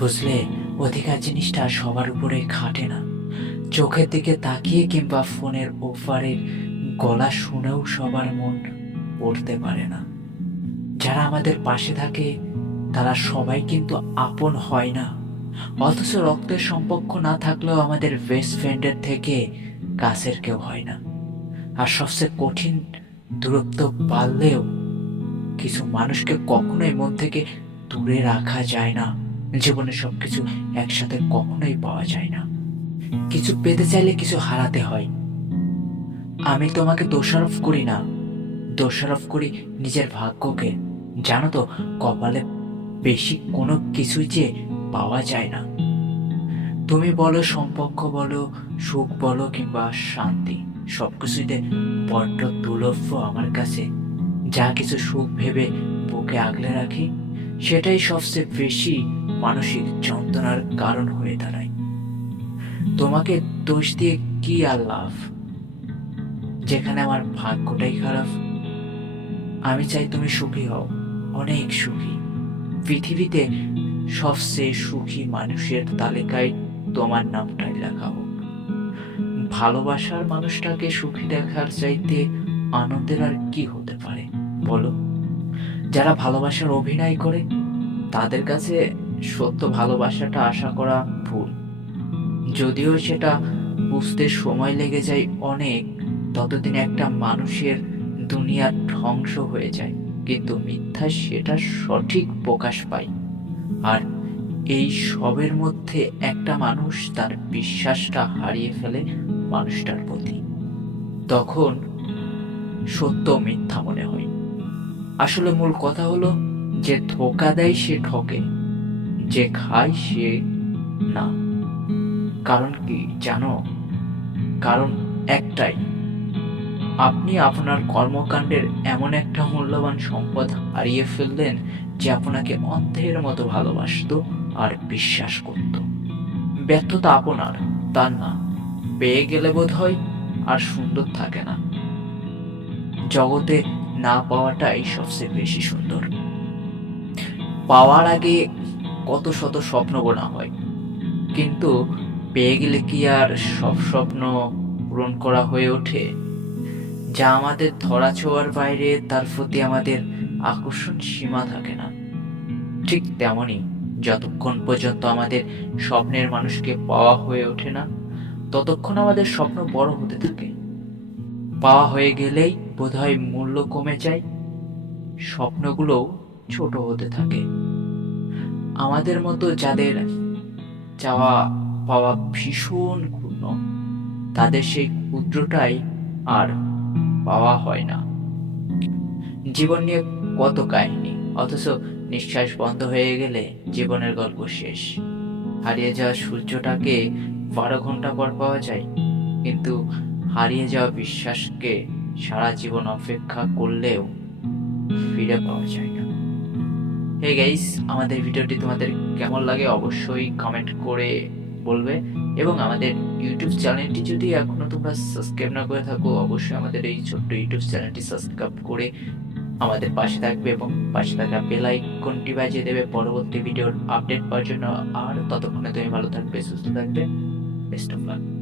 বুঝলে, অধিকার জিনিসটা সবার উপরে খাটে না। চোখের দিকে তাকিয়ে কিংবা ফোনের ওপারে গলা শুনেও সবার মন পড়তে পারে না। যারা আমাদের পাশে থাকে, তারা সবাই কিন্তু আপন হয় না। অথচ রক্তের সম্পর্ক না থাকলেও আমাদের বেস্ট ফ্রেন্ডের থেকে কাছের কেউ হয় না। আর সবচেয়ে কঠিন দূরত্ব বাড়লেও কিছু মানুষকে কখনোই মন থেকে দূরে রাখা যায় না। জীবনে সবকিছু একসাথে কখনোই পাওয়া যায় না। কিছু পেতে চাইলে কিছু হারাতে হয়। আমি তোমাকে দোষারোপ করি না। দোষারোপ করি নিজের ভাগ্যকে। জানো তো, কপালে বেশি কোনো কিছুই যে পাওয়া যায় না। তুমি বলো, সম্পর্ক বলো, সুখ বলো কিংবা শান্তি সবকিছুতে বড্ড দুর্লভ আমার কাছে। যা কিছু সুখ ভেবে বুকে আগলে রাখি, সেটাই সবচেয়ে বেশি মানসিক যন্ত্রণার কারণ হয়ে দাঁড়ায়। তোমাকে দোষ দিয়ে কি আর লাভ? যেখানে আমার ভাগ্যটাই খারাপ, আমি চাই তুমি সুখী হও, অনেক সুখী। পৃথিবীতে সবচেয়ে সুখী মানুষের তালিকায় তোমার নামটাই লেখা হোক। ভালোবাসার মানুষটাকে সুখী দেখার চাইতে আনন্দের আর কি হতে পারে, বলো? যারা ভালোবাসার অভিনয় করে, তাদের কাছে সত্য ভালোবাসাটা আশা করা ভুল। যদিও সেটা বুঝতে সময় লেগে যায় অনেক, ততদিন একটা মানুষের দুনিয়া ধ্বংস হয়ে যায়, কিন্তু মিথ্যা সেটা সঠিক প্রকাশ পায়। আর এই সবের মধ্যে একটা মানুষ তার বিশ্বাসটা হারিয়ে ফেলে মানুষটার প্রতি। তখন সত্য মিথ্যা মনে হয়। আসলে মূল কথা হলো যে ধোকা দেয় সে ঠকে। যে খায় সে না। কারণ কি জানো? কারণ একটাই, আপনি আপনার কর্মকাণ্ডের এমন একটা মূল্যবান সম্পদ হারিয়ে ফেললেন যে আপনাকে অন্ধের মতো ভালোবাসতো আর বিশ্বাস করত। ব্যর্থতা আপনার তার না। পেয়ে গেলে বোধ হয় আর সুন্দর থাকে না। জগতে না পাওয়াটাই সবচেয়ে বেশি সুন্দর। পাওয়ার আগে কত শত স্বপ্ন বোনা হয়। কিন্তু পেয়ে গেলে কি আর সব স্বপ্ন পূরণ করা হয়ে ওঠে? যা আমাদের ধরা ছোঁয়ার বাইরে, তার প্রতি আমাদের আকর্ষণ সীমা থাকে না। ঠিক তেমনই যতক্ষণ পর্যন্ত আমাদের স্বপ্নের মানুষকে পাওয়া হয়ে ওঠে না, ততক্ষণ আমাদের স্বপ্ন বড় হতে থাকে। পাওয়া হয়ে গেলেই বোধহয় মূল্য কমে যায়, স্বপ্নগুলোও ছোট হতে থাকে। আমাদের মতো যাদের চাওয়া পাওয়া ভীষণ ক্ষুণ্ণ, তাদের সেই ক্ষুদ্রটাই আর পাওয়া হয় না। জীবন নিয়ে কত কাহিনী, অথচ নিঃশ্বাস বন্ধ হয়ে গেলে জীবনের গল্প শেষ। হারিয়ে যাওয়া সূর্যটাকে বারো ঘণ্টা পর পাওয়া যায়, কিন্তু হারিয়ে যাওয়া বিশ্বাসকে সারা জীবন অপেক্ষা করলেও ফিরে পাওয়া যায় না। হে গাইস আমাদের ভিডিওটি তোমাদের কেমন লাগে অবশ্যই কমেন্ট করে বলবে। এবং আমাদের ইউটিউব চ্যানেলটি যদি এখনও তোমরা সাবস্ক্রাইব না করে থাকো, অবশ্যই আমাদের এই ছোট্ট ইউটিউব চ্যানেলটি সাবস্ক্রাইব করে আমাদের পাশে থাকবে এবং পাশে থাকা বেল আইকনটি বাজিয়ে দেবে পরবর্তী ভিডিওর আপডেট পাওয়ার জন্য। আর ততক্ষণে তুমি ভালো থাকবে, সুস্থ থাকবে। Best of luck